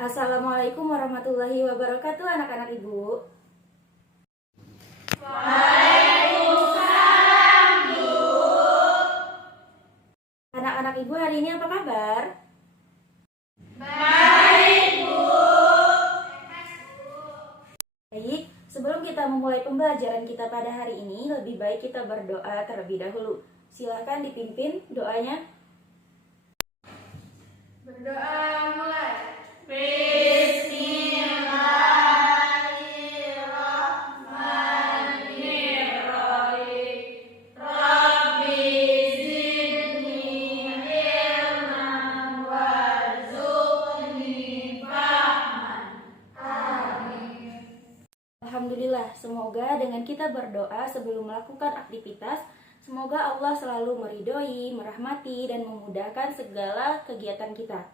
Assalamualaikum warahmatullahi wabarakatuh anak-anak ibu. Waalaikumsalam, Bu. Anak-anak ibu hari ini apa kabar? Baik, Bu. Baik, sebelum kita memulai pembelajaran kita pada hari ini, lebih baik kita berdoa terlebih dahulu. Silakan dipimpin doanya. Berdoa mulai. Bismillahirrahmanirrahim. Rabbi zidni ilman warzuqni fahman. Amin. Alhamdulillah, semoga dengan kita berdoa sebelum melakukan aktivitas, semoga Allah selalu meridhoi, merahmati, dan memudahkan segala kegiatan kita.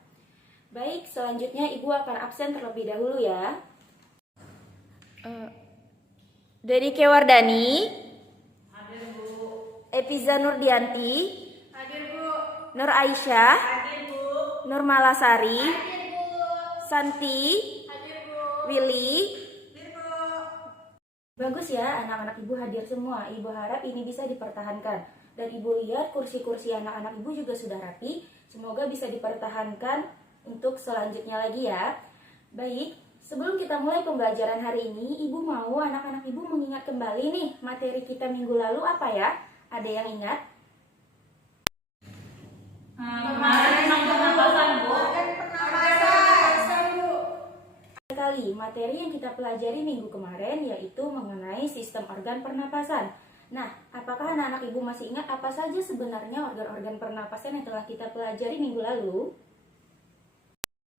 Baik, selanjutnya Ibu akan absen terlebih dahulu ya. Dari Kewardani, Hadir, Bu. Epiza Nurdianti, Hadir, Bu. Nur Aisyah, Hadir, Bu. Nur Malasari, Hadir, Bu. Santi, Hadir, Bu. Willy. Hadir, Bu. Bagus ya, anak-anak Ibu hadir semua. Ibu harap ini bisa dipertahankan. Dan Ibu lihat kursi-kursi anak-anak Ibu juga sudah rapi. Semoga bisa dipertahankan untuk selanjutnya lagi ya. Baik, sebelum kita mulai pembelajaran hari ini, Ibu mau anak-anak Ibu mengingat kembali nih materi kita minggu lalu apa ya? Ada yang ingat? Kemarin pernapasan, Bu. Pernapasan, Bu. Kali materi yang kita pelajari minggu kemarin yaitu mengenai sistem organ pernapasan. Nah, apakah anak-anak Ibu masih ingat apa saja sebenarnya organ-organ pernapasan yang telah kita pelajari minggu lalu?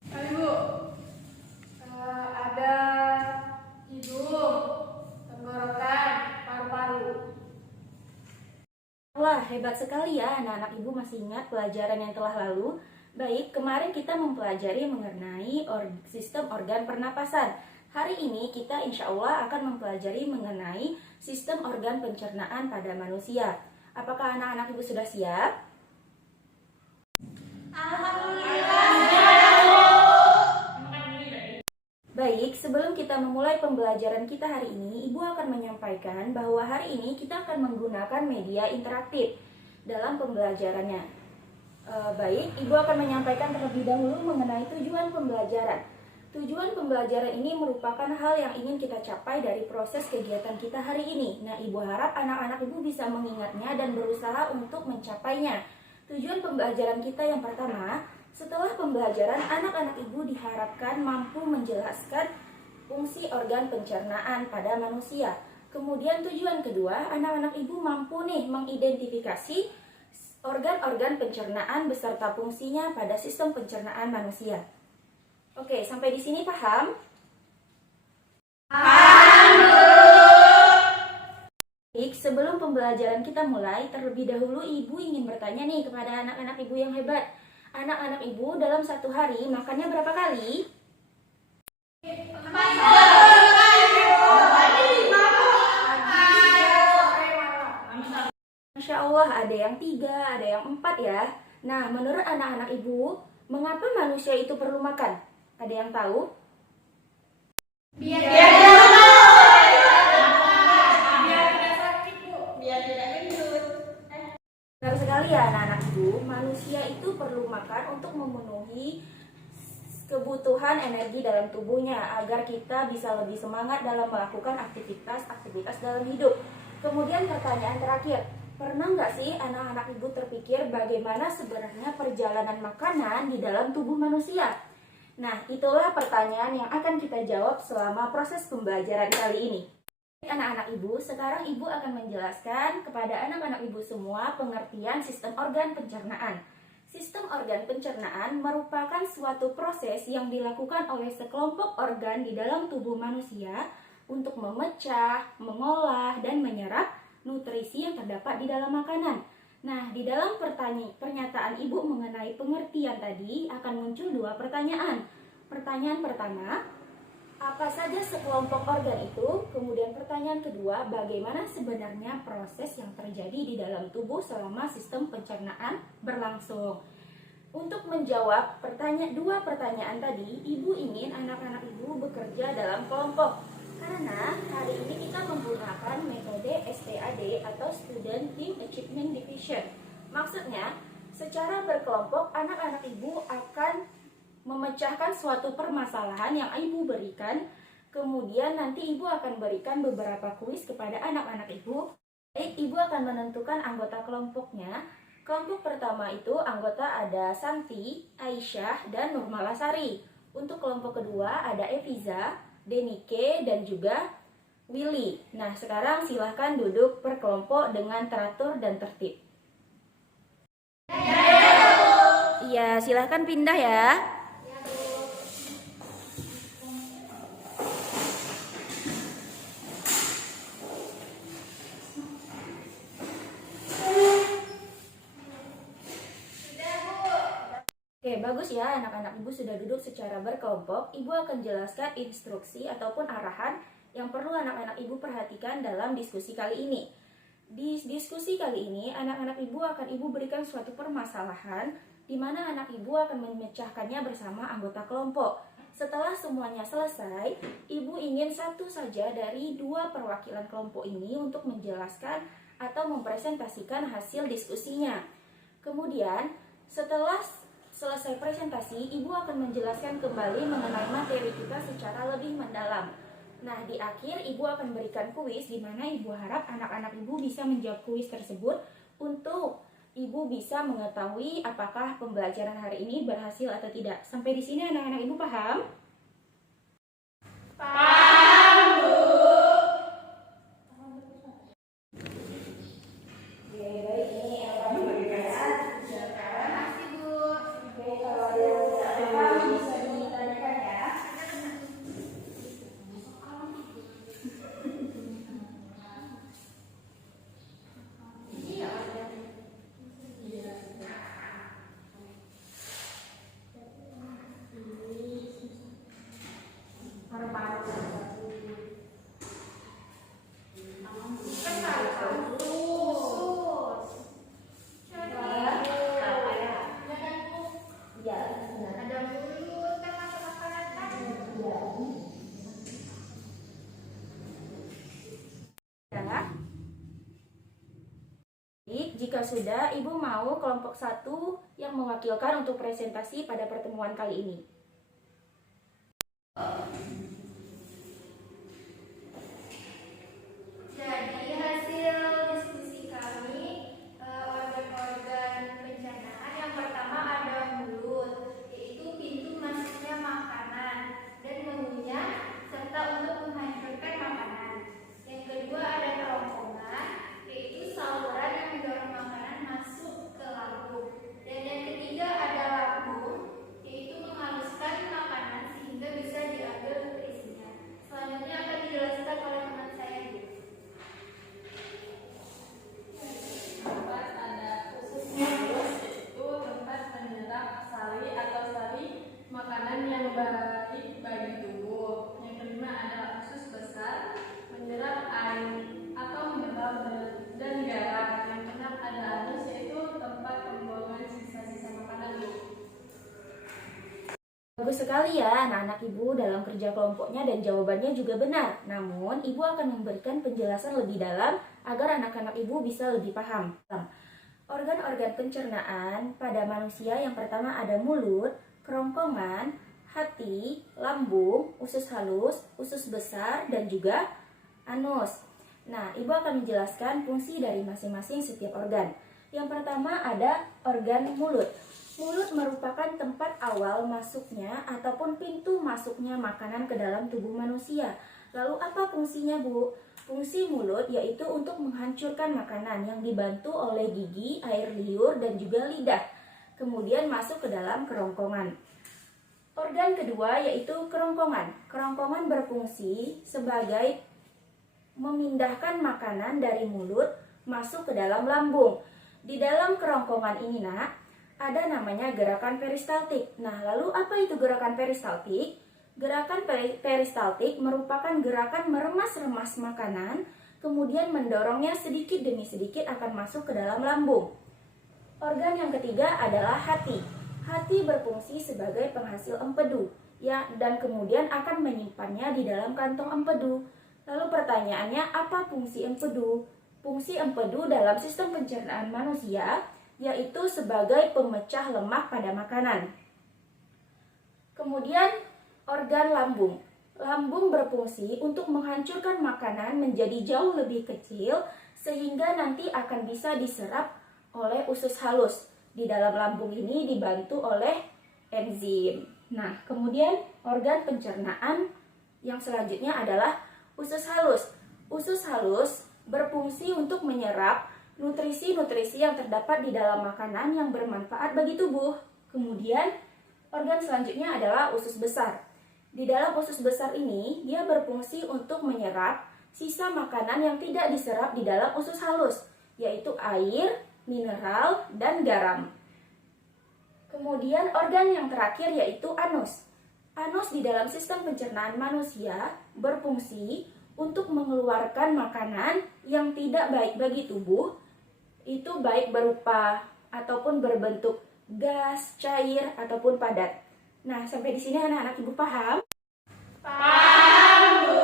Hai, Bu. Ada hidung, tenggorokan, paru-paru. Wah, hebat sekali ya anak-anak Ibu masih ingat pelajaran yang telah lalu. Baik, kemarin kita mempelajari mengenai sistem organ pernapasan. Hari ini kita insya Allah akan mempelajari mengenai sistem organ pencernaan pada manusia. Apakah anak-anak Ibu sudah siap? Baik, sebelum kita memulai pembelajaran kita hari ini, Ibu akan menyampaikan bahwa hari ini kita akan menggunakan media interaktif dalam pembelajarannya. Baik, Ibu akan menyampaikan terlebih dahulu mengenai tujuan pembelajaran. Tujuan pembelajaran ini merupakan hal yang ingin kita capai dari proses kegiatan kita hari ini. Nah, Ibu harap anak-anak Ibu bisa mengingatnya dan berusaha untuk mencapainya. Tujuan pembelajaran kita yang pertama, setelah pembelajaran, anak-anak Ibu diharapkan mampu menjelaskan fungsi organ pencernaan pada manusia. Kemudian tujuan kedua, anak-anak Ibu mampu mengidentifikasi organ-organ pencernaan beserta fungsinya pada sistem pencernaan manusia. Oke, sampai di sini paham? Baik, sebelum pembelajaran kita mulai, terlebih dahulu Ibu ingin bertanya nih kepada anak-anak Ibu yang hebat. Anak-anak Ibu dalam satu hari makannya berapa kali? Masya Allah, ada yang 3, ada yang 4 ya. Nah, menurut anak-anak Ibu, mengapa manusia itu perlu makan? Ada yang tahu? Biar tidak sakit, Bu. Biar tidak gendut. Benar sekali ya anak-anak Ibu, manusia itu perlu makan untuk memenuhi kebutuhan energi dalam tubuhnya agar kita bisa lebih semangat dalam melakukan aktivitas dalam hidup. Kemudian pertanyaan terakhir, pernah nggak sih anak-anak Ibu terpikir bagaimana sebenarnya perjalanan makanan di dalam tubuh manusia? Nah, itulah pertanyaan yang akan kita jawab selama proses pembelajaran kali ini. Anak-anak Ibu, sekarang Ibu akan menjelaskan kepada anak-anak Ibu semua pengertian sistem organ pencernaan. Sistem organ pencernaan merupakan suatu proses yang dilakukan oleh sekelompok organ di dalam tubuh manusia untuk memecah, mengolah, dan menyerap nutrisi yang terdapat di dalam makanan. Nah, di dalam pernyataan Ibu mengenai pengertian tadi akan muncul 2 pertanyaan. Pertanyaan pertama, apa saja sekelompok organ itu? Kemudian pertanyaan kedua, bagaimana sebenarnya proses yang terjadi di dalam tubuh selama sistem pencernaan berlangsung? Untuk menjawab dua pertanyaan tadi, Ibu ingin anak-anak Ibu bekerja dalam kelompok. Karena hari ini kita menggunakan metode STAD atau Student Team Achievement Division. Maksudnya, secara berkelompok anak-anak Ibu akan memecahkan suatu permasalahan yang Ibu berikan. Kemudian nanti Ibu akan berikan beberapa kuis kepada anak-anak Ibu. Ibu akan menentukan anggota kelompoknya. Kelompok pertama itu anggota ada Santi, Aisyah, dan Nurmalasari. Untuk kelompok kedua ada Eviza, Denike, dan juga Willy. Nah, sekarang silahkan duduk per kelompok dengan teratur dan tertib. Iya, silahkan pindah ya. Oke, bagus ya, anak-anak Ibu sudah duduk secara berkelompok. Ibu akan jelaskan instruksi ataupun arahan yang perlu anak-anak Ibu perhatikan dalam diskusi kali ini. Di diskusi kali ini, anak-anak Ibu akan Ibu berikan suatu permasalahan di mana anak Ibu akan memecahkannya bersama anggota kelompok. Setelah semuanya selesai, Ibu ingin satu saja dari dua perwakilan kelompok ini untuk menjelaskan atau mempresentasikan hasil diskusinya. Kemudian, setelah selesai presentasi, Ibu akan menjelaskan kembali mengenai materi kita secara lebih mendalam. Nah, di akhir Ibu akan berikan kuis di mana Ibu harap anak-anak Ibu bisa menjawab kuis tersebut untuk Ibu bisa mengetahui apakah pembelajaran hari ini berhasil atau tidak. Sampai di sini anak-anak Ibu paham? Paham, Bu. Oke, baik, ini Makasih, Bu. Oke, kalau ada yang tidak paham bisa ditanyakan ya. Jika sudah, Ibu mau kelompok 1 yang mewakilkan untuk presentasi pada pertemuan kali ini. Jadi hasil diskusi kami organ-organ pencernaan yang pertama ada mulut, yaitu pintu masuknya makanan dan mengunyah serta untuk menghancurkan makanan. Yang kedua ada kerongkongan, yaitu saluran yang mendorong makanan masuk ke lambung. Dan yang ketiga ada lambung, yaitu menghaluskan makanan sehingga bisa diambil nutrisinya. Selanjutnya akan dijelaskan oleh teman saya, Bu. Tempat ada ususnya halus, yaitu tempat menyerap sari atau sari makanan yang baik bagi tubuh. Yang kelima ada usus besar, menyerap air atau mineral dan garam. Yang keenam ada anus, yaitu tempat pembuangan sisa-sisa makanan. Bagus sekali ya anak-anak Ibu dalam kerja kelompoknya dan jawabannya juga benar. Namun, Ibu akan memberikan penjelasan lebih dalam agar anak-anak Ibu bisa lebih paham. Organ-organ pencernaan pada manusia yang pertama ada mulut, kerongkongan, hati, lambung, usus halus, usus besar, dan juga anus. Nah, Ibu akan menjelaskan fungsi dari masing-masing setiap organ. Yang pertama ada organ mulut. Mulut merupakan tempat awal masuknya ataupun pintu masuknya makanan ke dalam tubuh manusia. Lalu apa fungsinya, Bu? Fungsi mulut yaitu untuk menghancurkan makanan yang dibantu oleh gigi, air liur, dan juga lidah. Kemudian masuk ke dalam kerongkongan. Organ kedua yaitu kerongkongan. Kerongkongan berfungsi sebagai memindahkan makanan dari mulut masuk ke dalam lambung. Di dalam kerongkongan ini, Nak, ada namanya gerakan peristaltik. Nah, lalu apa itu gerakan peristaltik? Gerakan peristaltik merupakan gerakan meremas-remas makanan, kemudian mendorongnya sedikit demi sedikit akan masuk ke dalam lambung. Organ yang ketiga adalah hati. Hati berfungsi sebagai penghasil empedu, ya, dan kemudian akan menyimpannya di dalam kantong empedu. Lalu pertanyaannya, apa fungsi empedu? Fungsi empedu dalam sistem pencernaan manusia yaitu sebagai pemecah lemak pada makanan. Kemudian organ lambung. Lambung berfungsi untuk menghancurkan makanan menjadi jauh lebih kecil sehingga nanti akan bisa diserap oleh usus halus. Di dalam lambung ini dibantu oleh enzim. Nah, kemudian organ pencernaan yang selanjutnya adalah usus halus. Usus halus berfungsi untuk menyerap nutrisi-nutrisi yang terdapat di dalam makanan yang bermanfaat bagi tubuh. Kemudian organ selanjutnya adalah usus besar. Di dalam usus besar ini, dia berfungsi untuk menyerap sisa makanan yang tidak diserap di dalam usus halus, yaitu air, mineral, dan garam. Kemudian organ yang terakhir yaitu anus. Anus di dalam sistem pencernaan manusia berfungsi untuk mengeluarkan makanan yang tidak baik bagi tubuh, itu baik berupa ataupun berbentuk gas, cair, ataupun padat. Nah, sampai di sini anak-anak ibu paham? Paham, Bu.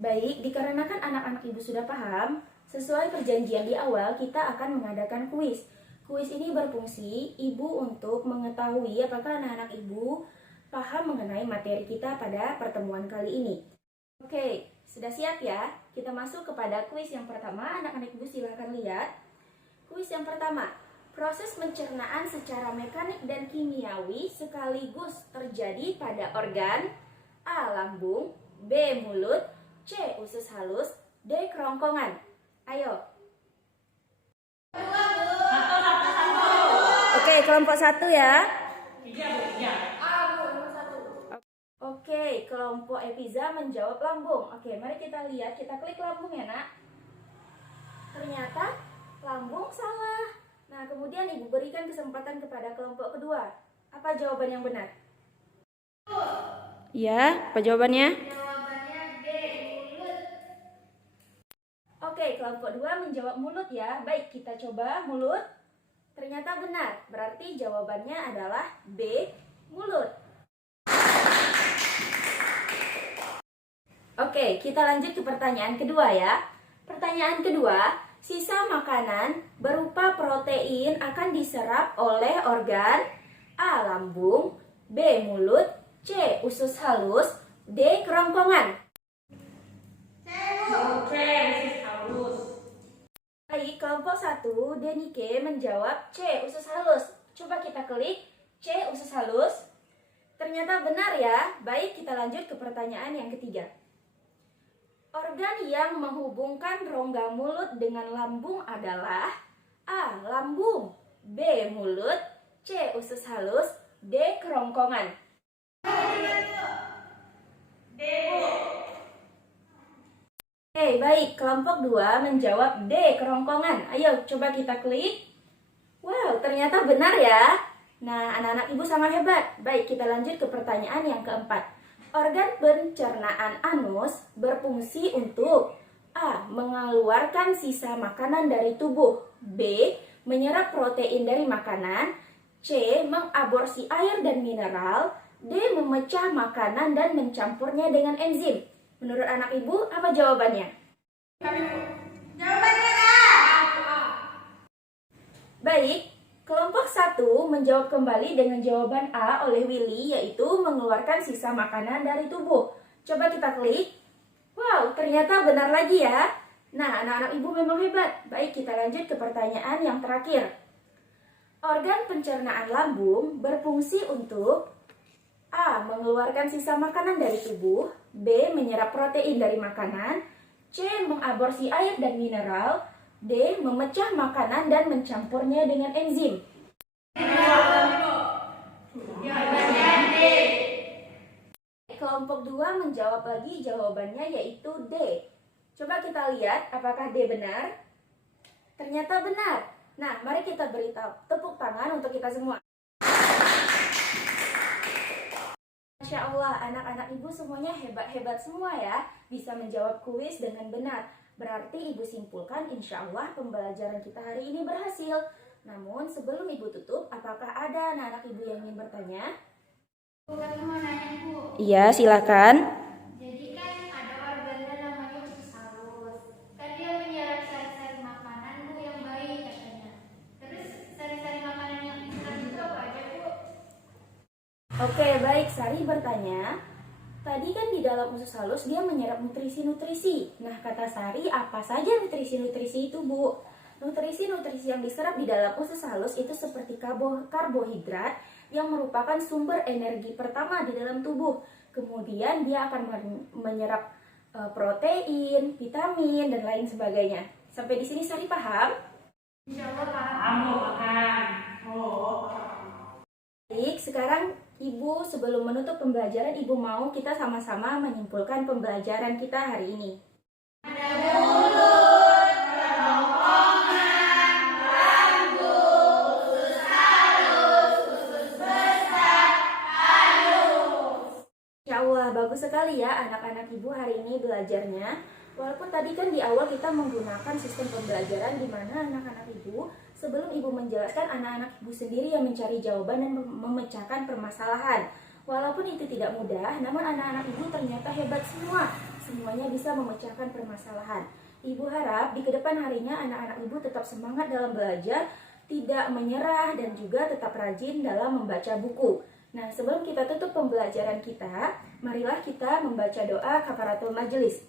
Baik, dikarenakan anak-anak ibu sudah paham, sesuai perjanjian di awal kita akan mengadakan kuis. Kuis ini berfungsi ibu untuk mengetahui apakah anak-anak ibu paham mengenai materi kita pada pertemuan kali ini. Oke, sudah siap ya? Kita masuk kepada kuis yang pertama. Anak-anak ibu silahkan lihat. Kuis yang pertama, proses pencernaan secara mekanik dan kimiawi sekaligus terjadi pada organ A. Lambung, B. Mulut, C. Usus halus, D. Kerongkongan. Ayo. Oke, kelompok 1 ya. Oke, kelompok Epiza menjawab lambung. Oke, mari kita lihat. Kita klik lambung ya, nak. Ternyata lambung salah. Nah, kemudian ibu berikan kesempatan kepada kelompok kedua. Apa jawaban yang benar? Ya, apa jawabannya? Jawabannya B, mulut. Oke, kelompok 2 menjawab mulut ya. Baik, kita coba mulut. Ternyata benar. Berarti jawabannya adalah B, mulut. Oke, kita lanjut ke pertanyaan kedua ya. Pertanyaan kedua, sisa makanan berupa protein akan diserap oleh organ A. Lambung, B. Mulut, C. Usus halus, D. Kerongkongan. Oke, usus halus. Baik, kelompok 1, Denike menjawab C. Usus halus. Coba kita klik C. Usus halus. Ternyata benar ya. Baik, kita lanjut ke pertanyaan yang ketiga. Organ yang menghubungkan rongga mulut dengan lambung adalah A. Lambung, B. Mulut, C. Usus halus, D. Kerongkongan. D, Bu. Oke, baik. Kelompok 2 menjawab D. Kerongkongan. Ayo, coba kita klik. Wow, ternyata benar ya. Nah, anak-anak ibu sangat hebat. Baik, kita lanjut ke pertanyaan yang keempat. Organ pencernaan anus berfungsi untuk A. Mengeluarkan sisa makanan dari tubuh, B. Menyerap protein dari makanan, C. Mengaborsi air dan mineral, D. Memecah makanan dan mencampurnya dengan enzim. Menurut anak ibu, apa jawabannya? Jawabannya A. Baik, kelompok 1 menjawab kembali dengan jawaban A oleh Willy, yaitu mengeluarkan sisa makanan dari tubuh. Coba kita klik. Wow, ternyata benar lagi ya. Nah, anak-anak ibu memang hebat. Baik, kita lanjut ke pertanyaan yang terakhir. Organ pencernaan lambung berfungsi untuk A. Mengeluarkan sisa makanan dari tubuh, B. Menyerap protein dari makanan, C. Mengaborsi air dan mineral, D. Memecah makanan dan mencampurnya dengan enzim. Jawabannya D. Kelompok 2 menjawab lagi, jawabannya yaitu D. Coba kita lihat apakah D benar. Ternyata benar. Nah, mari kita beri tepuk tangan untuk kita semua. Masya Allah, anak-anak ibu semuanya hebat-hebat semua ya. Bisa menjawab kuis dengan benar. Berarti ibu simpulkan insya Allah pembelajaran kita hari ini berhasil. Namun sebelum Ibu tutup, apakah ada anak-anak Ibu yang ingin bertanya? Bu, kami mau nanya, Bu. Iya, silakan. Jadi kan ada organnya namanya usus halus. Kan dia menyerap sari-sari makanan, Bu, yang baik katanya. Terus sari-sari makanan yang instan itu apa aja, Bu? Oke, baik. Sari bertanya, tadi kan di dalam usus halus dia menyerap nutrisi-nutrisi. Nah, kata Sari, apa saja nutrisi-nutrisi itu, Bu? Nutrisi-nutrisi yang diserap di dalam usus halus itu seperti karbohidrat yang merupakan sumber energi pertama di dalam tubuh. Kemudian dia akan menyerap protein, vitamin, dan lain sebagainya. Sampai di sini Sari paham? Insya Allah paham. Baik, sekarang Ibu sebelum menutup pembelajaran, Ibu mau kita sama-sama menyimpulkan pembelajaran kita hari ini. Insya Allah, bagus sekali ya anak-anak Ibu hari ini belajarnya. Walaupun tadi kan di awal kita menggunakan sistem pembelajaran di mana anak-anak Ibu, sebelum Ibu menjelaskan, anak-anak Ibu sendiri yang mencari jawaban dan memecahkan permasalahan. Walaupun itu tidak mudah, namun anak-anak Ibu ternyata hebat semua. Semuanya bisa memecahkan permasalahan. Ibu harap di kedepan harinya anak-anak Ibu tetap semangat dalam belajar, tidak menyerah, dan juga tetap rajin dalam membaca buku. Nah, sebelum kita tutup pembelajaran kita, marilah kita membaca doa kafaratul majelis.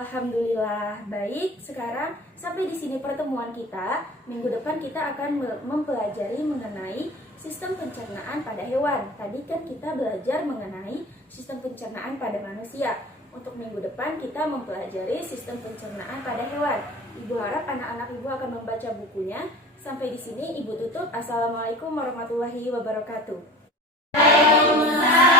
Alhamdulillah, baik. Sekarang sampai di sini pertemuan kita. Minggu depan kita akan mempelajari mengenai sistem pencernaan pada hewan. Tadi kan kita belajar mengenai sistem pencernaan pada manusia. Untuk minggu depan kita mempelajari sistem pencernaan pada hewan. Ibu harap anak-anak Ibu akan membaca bukunya. Sampai di sini Ibu tutup. Assalamualaikum warahmatullahi wabarakatuh. Waalaikumsalam.